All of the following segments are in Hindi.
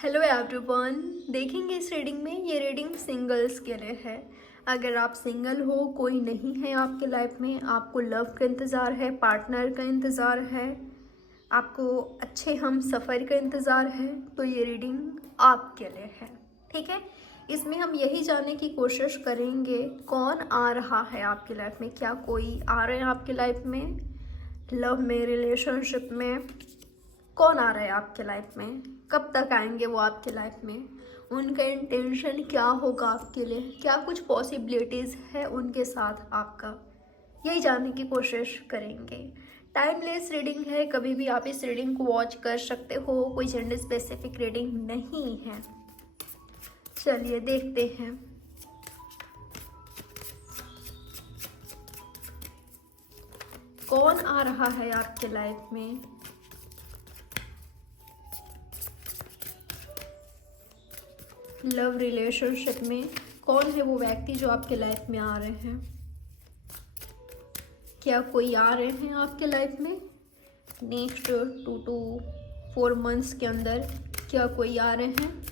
Hello everyone. देखेंगे इस रीडिंग में, ये रीडिंग सिंगल्स के लिए है। अगर आप सिंगल हो, कोई नहीं है आपके लाइफ में, आपको लव का इंतज़ार है, पार्टनर का इंतज़ार है, आपको अच्छे हम सफ़र का इंतज़ार है, तो ये रीडिंग आपके लिए है। ठीक है, इसमें हम यही जानने की कोशिश करेंगे कौन आ रहा है आपकी लाइफ में। क्या कोई आ रहे हैं आपकी लाइफ में, लव में, रिलेशनशिप में? कौन आ रहा है आपके लाइफ में, कब तक आएंगे वो आपके लाइफ में, उनका इंटेंशन क्या होगा आपके लिए, क्या कुछ पॉसिबिलिटीज़ है उनके साथ आपका, यही जानने की कोशिश करेंगे। टाइमलेस रीडिंग है, कभी भी आप इस रीडिंग को वॉच कर सकते हो, कोई जेंडर स्पेसिफिक रीडिंग नहीं है। चलिए देखते हैं। कौन आ रहा है आपके लाइफ में? लव रिलेशनशिप में कौन है वो व्यक्ति जो आपके लाइफ में आ रहे हैं? क्या कोई आ रहे हैं आपके लाइफ में नेक्स्ट 2 to 4 मंथ्स के अंदर? क्या कोई आ रहे हैं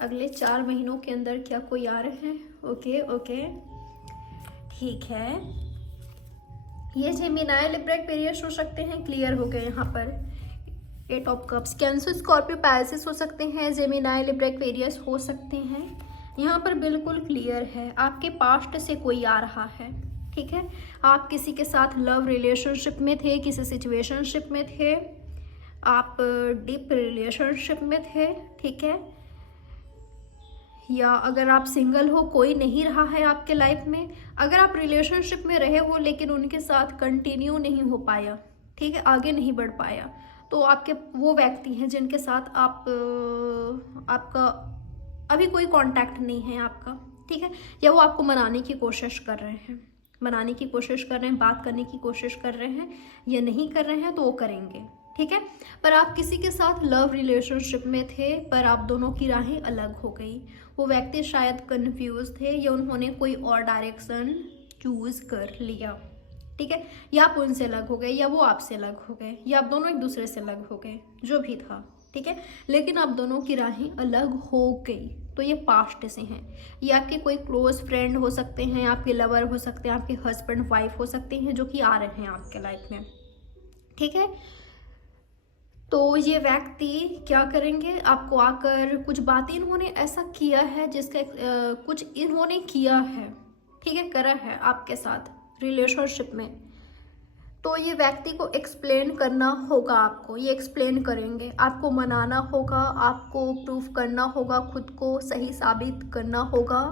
अगले 4 महीनों के अंदर? क्या कोई आ रहे हैं? ओके, ठीक है। ये जेमिनाई, लिब्रा, एक्वेरियस हो सकते हैं। क्लियर हो गए यहाँ पर 8 of cups. Cancer, Scorpio, Pisces हो सकते हैं। जेमिनाई, लिब्रा, एक्वेरियस हो सकते हैं। यहाँ पर बिल्कुल क्लियर है, आपके पास्ट से कोई आ रहा है। ठीक है, आप किसी के साथ लव रिलेशनशिप में थे, किसी सिचुएशनशिप में थे, आप डीप रिलेशनशिप में थे। ठीक है, या अगर आप सिंगल हो, कोई नहीं रहा है आपके लाइफ में। अगर आप रिलेशनशिप में रहे हो लेकिन उनके साथ कंटिन्यू नहीं हो पाया, ठीक है, आगे नहीं बढ़ पाया, तो आपके वो व्यक्ति हैं जिनके साथ आपका अभी कोई कांटेक्ट नहीं है आपका। ठीक है, या वो आपको मनाने की कोशिश कर रहे हैं, बात करने की कोशिश कर रहे हैं, या नहीं कर रहे हैं तो वो करेंगे। ठीक है, पर आप किसी के साथ लव रिलेशनशिप में थे, पर आप दोनों की राहें अलग हो गई। वो व्यक्ति शायद कंफ्यूज थे, या उन्होंने कोई और डायरेक्शन चूज कर लिया। ठीक है, या आप उनसे अलग हो गए, या वो आपसे अलग हो गए, या आप दोनों एक दूसरे से अलग हो गए, जो भी था। ठीक है, लेकिन आप दोनों की राहें अलग हो गई, तो ये पास्ट से हैं। ये आपके कोई क्लोज फ्रेंड हो सकते हैं, आपके लवर हो सकते हैं, आपके हस्बैंड वाइफ हो सकते हैं, जो कि आ रहे हैं आपके लाइफ में। ठीक है, तो ये व्यक्ति क्या करेंगे, आपको आकर कुछ बातें इन्होंने ऐसा किया है जिसका कुछ इन्होंने किया है, ठीक है, करा है आपके साथ रिलेशनशिप में। तो ये व्यक्ति को एक्सप्लेन करना होगा, आपको ये एक्सप्लेन करेंगे, आपको मनाना होगा, आपको प्रूफ करना होगा, खुद को सही साबित करना होगा।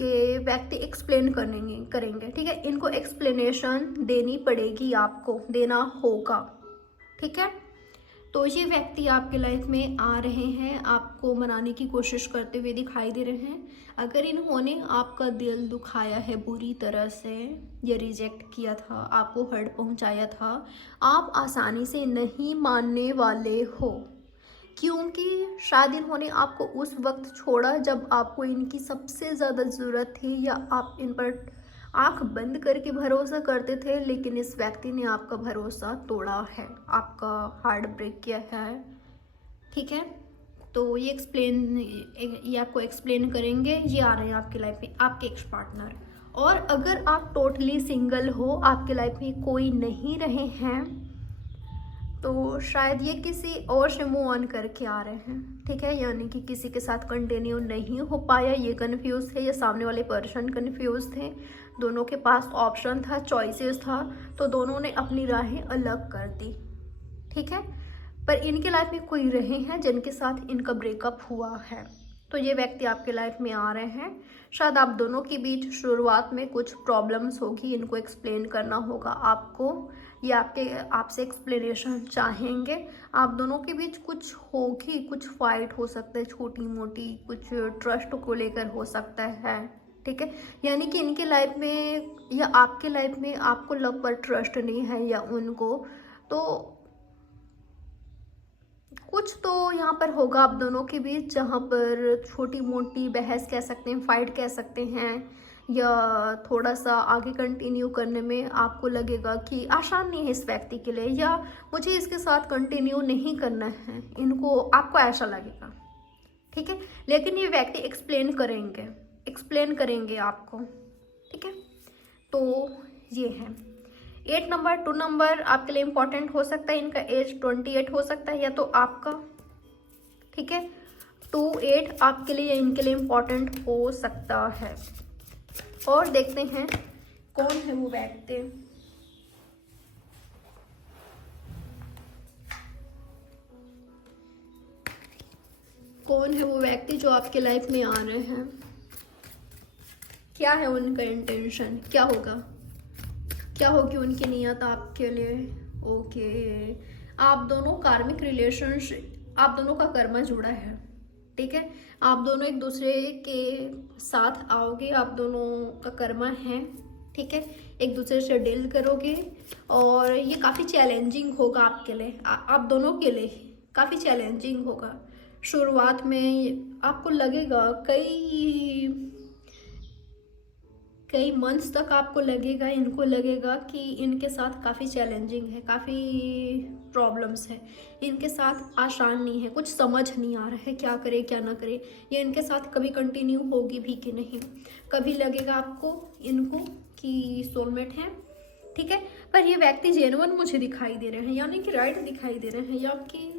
ये व्यक्ति एक्सप्लेन करेंगे। ठीक है, इनको एक्सप्लेनेशन देनी पड़ेगी, आपको देना होगा। ठीक है, तो ये व्यक्ति आपके लाइफ में आ रहे हैं, आपको मनाने की कोशिश करते हुए दिखाई दे रहे हैं। अगर इन्होंने आपका दिल दुखाया है बुरी तरह से, या रिजेक्ट किया था, आपको हर्ट पहुंचाया था, आप आसानी से नहीं मानने वाले हो, क्योंकि शायद इन्होंने आपको उस वक्त छोड़ा जब आपको इनकी सबसे ज़्यादा ज़रूरत थी, या आप इन पर आंख बंद करके भरोसा करते थे, लेकिन इस व्यक्ति ने आपका भरोसा तोड़ा है, आपका हार्ट ब्रेक किया है। ठीक है, तो ये आपको एक्सप्लेन करेंगे। ये आ रहे हैं आपकी लाइफ में आपके एक्स पार्टनर। और अगर आप टोटली सिंगल हो, आपके लाइफ में कोई नहीं रहे हैं, तो शायद ये किसी और से मूव ऑन करके आ रहे हैं। ठीक है, यानी कि किसी के साथ कंटिन्यू नहीं हो पाया, ये कंफ्यूज थे, या सामने वाले पर्सन कंफ्यूज थे। दोनों के पास ऑप्शन था, चॉइसेस था, तो दोनों ने अपनी राहें अलग कर दी। ठीक है, पर इनके लाइफ में कोई रहे हैं जिनके साथ इनका ब्रेकअप हुआ है, तो ये व्यक्ति आपके लाइफ में आ रहे हैं। शायद आप दोनों के बीच शुरुआत में कुछ प्रॉब्लम्स होगी, इनको एक्सप्लेन करना होगा आपको, या आपसे एक्सप्लेनेशन चाहेंगे। आप दोनों के बीच कुछ होगी, कुछ फाइट हो सकता है, छोटी मोटी, कुछ ट्रस्ट को लेकर हो सकता है। ठीक है, यानी कि इनके लाइफ में या आपके लाइफ में आपको लव पर ट्रस्ट नहीं है, या उनको, तो कुछ तो यहाँ पर होगा आप दोनों के बीच, जहाँ पर छोटी मोटी बहस कह सकते हैं, फाइट कह सकते हैं, या थोड़ा सा आगे कंटिन्यू करने में आपको लगेगा कि आसान नहीं है इस व्यक्ति के लिए, या मुझे इसके साथ कंटिन्यू नहीं करना है, इनको, आपको ऐसा लगेगा। ठीक है, लेकिन ये व्यक्ति एक्सप्लेन करेंगे आपको, ठीक है। तो ये है 8 नंबर। 2 नंबर आपके लिए इम्पोर्टेंट हो सकता है, इनका एज 28 हो सकता है या तो आपका, ठीक है। 28 आपके लिए या इनके लिए इम्पोर्टेंट हो सकता है। और देखते हैं कौन है वो व्यक्ति। कौन है वो व्यक्ति जो आपके लाइफ में आ रहे हैं, क्या है उनका इंटेंशन, क्या होगा, क्या होगी उनकी नियत आपके लिए। ओके, आप दोनों कार्मिक रिलेशनशिप, आप दोनों का कर्मा जुड़ा है, ठीक है। आप दोनों एक दूसरे के साथ आओगे, आप दोनों का कर्मा है, ठीक है। एक दूसरे से डील करोगे और ये काफ़ी चैलेंजिंग होगा आपके लिए, आप दोनों के लिए काफ़ी चैलेंजिंग होगा। शुरुआत में आपको लगेगा कई मंथ्स तक आपको लगेगा, इनको लगेगा कि इनके साथ काफ़ी चैलेंजिंग है, काफ़ी प्रॉब्लम्स है, इनके साथ आसान नहीं है, कुछ समझ नहीं आ रहा है क्या करे क्या ना करे, ये इनके साथ कभी कंटिन्यू होगी भी कि नहीं। कभी लगेगा आपको इनको कि सोलमेट है, ठीक है। पर ये व्यक्ति जेन्युइन मुझे दिखाई दे रहे हैं, यानी कि राइट दिखाई दे रहे हैं, या आपकी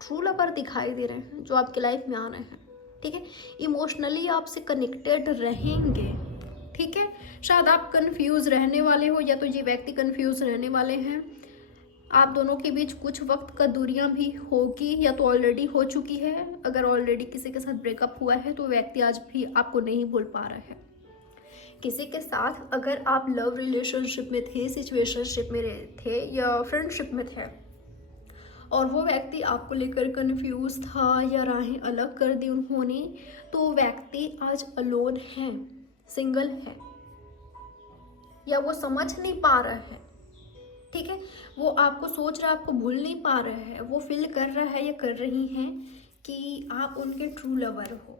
ट्रू लवर दिखाई दे रहे हैं जो आपके लाइफ में आ रहे हैं, ठीक है। इमोशनली आपसे कनेक्टेड रहेंगे, ठीक है। शायद आप कंफ्यूज रहने वाले हो या तो ये व्यक्ति कंफ्यूज रहने वाले हैं। आप दोनों के बीच कुछ वक्त का दूरियां भी होगी या तो ऑलरेडी हो चुकी है। अगर ऑलरेडी किसी के साथ ब्रेकअप हुआ है तो व्यक्ति आज भी आपको नहीं भूल पा रहा है। किसी के साथ अगर आप लव रिलेशनशिप में थे, सिचुएशनशिप में थे या फ्रेंडशिप में थे और वो व्यक्ति आपको लेकर कंफ्यूज था या राहें अलग कर दी उन्होंने, तो व्यक्ति आज अलोन है, सिंगल है, या वो समझ नहीं पा रहा है, ठीक है। वो आपको सोच रहा है, आपको भूल नहीं पा रहा है, वो फील कर रहा है या कर रही हैं कि आप उनके ट्रू लवर हो,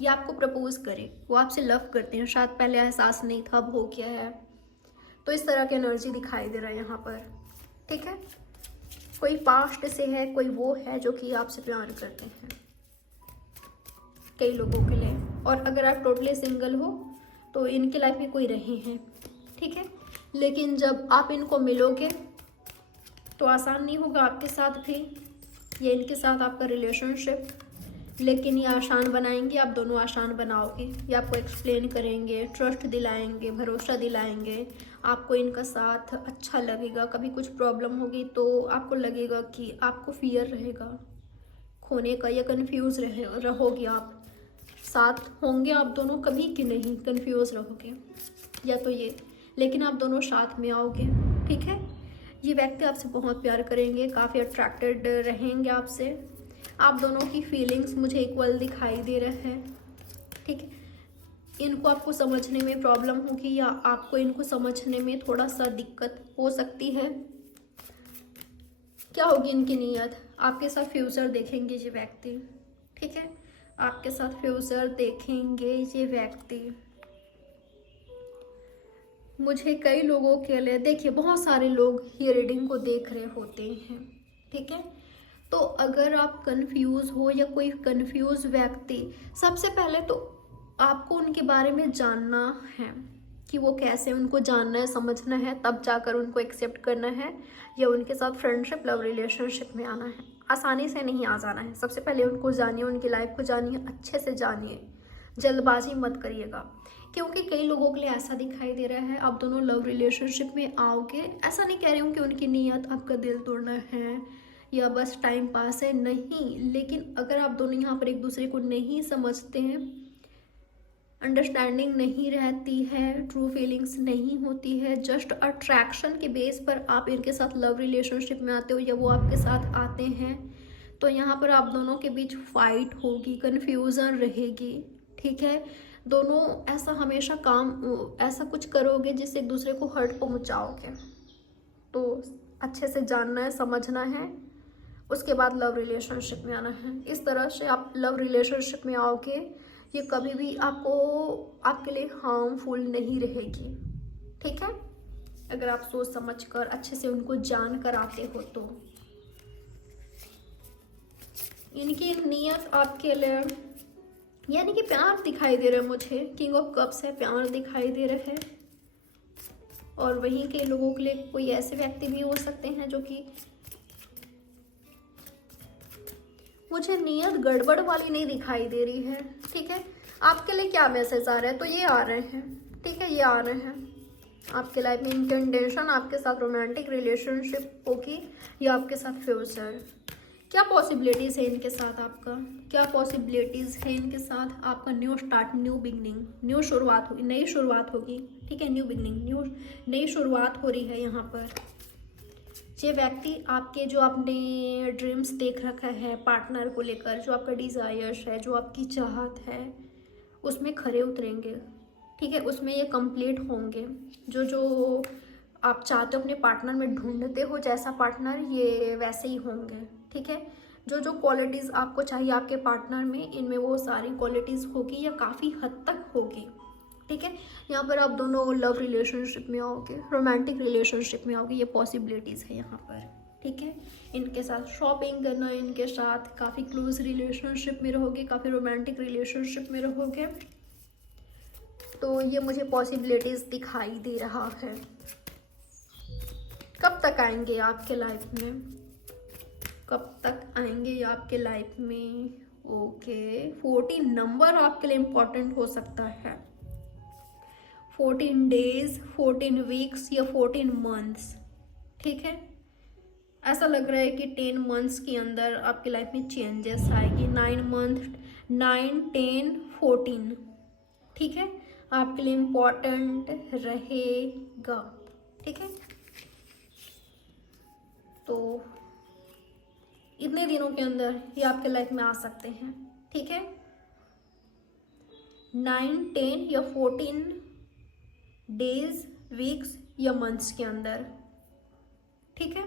या आपको प्रपोज करें, वो आपसे लव करते हैं, शायद पहले एहसास नहीं था, अब हो गया है। तो इस तरह की एनर्जी दिखाई दे रहा है यहाँ पर, ठीक है। कोई पास्ट से है, कोई वो है जो कि आपसे प्यार करते हैं कई लोगों के लिए। और अगर आप टोटली सिंगल हो तो इनके लाइफ में कोई रहे हैं, ठीक है। लेकिन जब आप इनको मिलोगे तो आसान नहीं होगा आपके साथ भी, ये इनके साथ आपका रिलेशनशिप, लेकिन ये आसान बनाएंगे, आप दोनों आसान बनाओगे। ये आपको एक्सप्लेन करेंगे, ट्रस्ट दिलाएंगे, भरोसा दिलाएंगे, आपको इनका साथ अच्छा लगेगा। कभी कुछ प्रॉब्लम होगी तो आपको लगेगा कि आपको फियर रहेगा खोने का या कन्फ्यूज़ रहोगे आप, साथ होंगे आप दोनों कभी कि नहीं, कंफ्यूज रहोगे या तो ये, लेकिन आप दोनों साथ में आओगे, ठीक है। ये व्यक्ति आपसे बहुत प्यार करेंगे, काफ़ी अट्रैक्टेड रहेंगे आपसे। आप दोनों की फीलिंग्स मुझे इक्वल दिखाई दे रहा है, ठीक है। इनको आपको समझने में प्रॉब्लम होगी या आपको इनको समझने में थोड़ा सा दिक्कत हो सकती है। क्या होगी इनकी नीयत, आपके साथ फ्यूचर देखेंगे ये व्यक्ति, ठीक है। आपके साथ फ्यूचर देखेंगे ये व्यक्ति। मुझे कई लोगों के लिए, देखिए बहुत सारे लोग ये रीडिंग को देख रहे होते हैं, ठीक है। तो अगर आप कंफ्यूज हो या कोई कंफ्यूज व्यक्ति, सबसे पहले तो आपको उनके बारे में जानना है कि वो कैसे, उनको जानना है, समझना है, तब जाकर उनको एक्सेप्ट करना है या उनके साथ फ्रेंडशिप लव रिलेशनशिप में आना है। आसानी से नहीं आ जाना है, सबसे पहले उनको जानिए, उनकी लाइफ को जानिए, अच्छे से जानिए, जल्दबाजी मत करिएगा। क्योंकि कई लोगों के लिए ऐसा दिखाई दे रहा है आप दोनों लव रिलेशनशिप में आओगे, ऐसा नहीं कह रही हूँ कि उनकी नीयत आपका दिल तोड़ना है या बस टाइम पास है, नहीं। लेकिन अगर आप दोनों यहाँ पर एक दूसरे को नहीं समझते हैं, अंडरस्टैंडिंग नहीं रहती है, ट्रू फीलिंग्स नहीं होती है, जस्ट अट्रैक्शन के बेस पर आप इनके साथ लव रिलेशनशिप में आते हो या वो आपके साथ आते हैं, तो यहाँ पर आप दोनों के बीच फाइट होगी, कन्फ्यूज़न रहेगी, ठीक है। दोनों ऐसा हमेशा ऐसा कुछ करोगे जिससे एक दूसरे को हर्ट पहुँचाओगे। तो अच्छे से जानना है, समझना है, उसके बाद लव रिलेशनशिप में आना है। इस तरह से आप लव रिलेशनशिप में आओगे, ये कभी भी आपके लिए हार्मफुल नहीं रहेगी, ठीक है। अगर आप सोच समझ कर अच्छे से उनको जान कर आते हो तो इनकी नीयत आपके लिए यानी कि प्यार दिखाई दे रहा है मुझे। किंग ऑफ कप्स है, प्यार दिखाई दे रहा है। और वहीं के लोगों के लिए कोई ऐसे व्यक्ति भी हो सकते हैं जो कि मुझे नीयत गड़बड़ वाली नहीं दिखाई दे रही है। ठीक है, आपके लिए क्या मैसेज आ रहा है, तो ये आ रहे हैं। ठीक है, ये आ रहे हैं आपके लाइफ में इनके इंटेंशन आपके साथ रोमांटिक रिलेशनशिप होगी या आपके साथ फ्यूचर। क्या पॉसिबिलिटीज़ है इनके साथ आपका, क्या पॉसिबिलिटीज़ है इनके साथ आपका new start, new beginning, new शुरुआत होगी, नई शुरुआत होगी। ठीक है, न्यू बिगनिंग, नई शुरुआत हो रही है यहाँ पर। ये व्यक्ति आपके जो आपने ड्रीम्स देख रखा है पार्टनर को लेकर, जो आपका डिज़ायर्स है, जो आपकी चाहत है, उसमें खरे उतरेंगे। ठीक है, उसमें ये कंप्लीट होंगे। जो जो आप चाहते हो अपने पार्टनर में, ढूंढते हो जैसा पार्टनर, ये वैसे ही होंगे। ठीक है, जो जो क्वालिटीज़ आपको चाहिए आपके पार्टनर में, इनमें वो सारी क्वालिटीज़ होगी या काफ़ी हद तक होगी। ठीक है, यहाँ पर आप दोनों लव रिलेशनशिप में आओगे, रोमांटिक रिलेशनशिप में आओगे, ये पॉसिबिलिटीज़ है यहाँ पर। ठीक है, इनके साथ शॉपिंग करना, इनके साथ काफ़ी क्लोज रिलेशनशिप में रहोगे, काफ़ी रोमांटिक रिलेशनशिप में रहोगे। तो ये मुझे पॉसिबिलिटीज़ दिखाई दे रहा है। कब तक आएंगे आपके लाइफ में, कब तक आएंगे आपके लाइफ में? ओके, 14 नंबर आपके लिए इम्पोर्टेंट हो सकता है। 14 डेज, 14 वीक्स या 14 मंथ्स। ठीक है, ऐसा लग रहा है कि 10 मंथ्स के अंदर आपकी लाइफ में चेंजेस आएगी। 9 मंथ, 9, 10, 14। ठीक है, आपके लिए इम्पोर्टेंट रहेगा। ठीक है, तो इतने दिनों के अंदर ये आपके लाइफ में आ सकते हैं। ठीक है, 9, 10 या 14 डेज, वीक्स या मंथ्स के अंदर। ठीक है,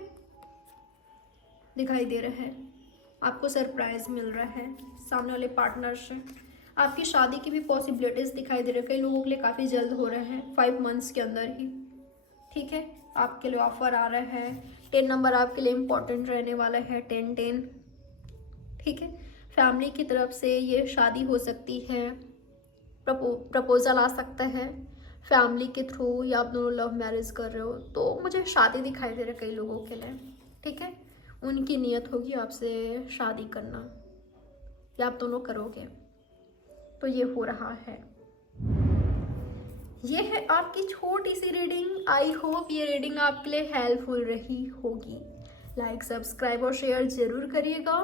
दिखाई दे रहा है आपको सरप्राइज मिल रहा है सामने वाले पार्टनर से। आपकी शादी की भी पॉसिबिलिटीज दिखाई दे रही है, कई लोगों के लिए काफ़ी जल्द हो रहा है, 5 मंथ्स के अंदर ही। ठीक है, आपके लिए ऑफर आ रहा है। 10 नंबर आपके लिए इम्पोर्टेंट रहने वाला है, 10, 10। ठीक है, फैमिली की तरफ से ये शादी हो सकती है, प्रपोजल आ सकता है फैमिली के थ्रू, या आप दोनों लव मैरिज कर रहे हो तो मुझे शादी दिखाई दे रहा है कई लोगों के लिए। ठीक है, उनकी नीयत होगी आपसे शादी करना, या आप दोनों करोगे, तो ये हो रहा है। ये है आपकी छोटी सी रीडिंग। आई होप ये रीडिंग आपके लिए हेल्पफुल रही होगी। लाइक, सब्सक्राइब और शेयर ज़रूर करिएगा।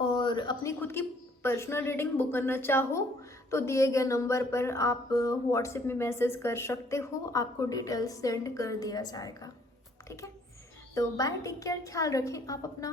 और अपनी खुद की पर्सनल रीडिंग बुक करना चाहो तो दिए गए नंबर पर आप व्हाट्सएप में मैसेज कर सकते हो, आपको डिटेल्स सेंड कर दिया जाएगा। ठीक है, तो बाय, टेक केयर, ख्याल रखें आप अपना।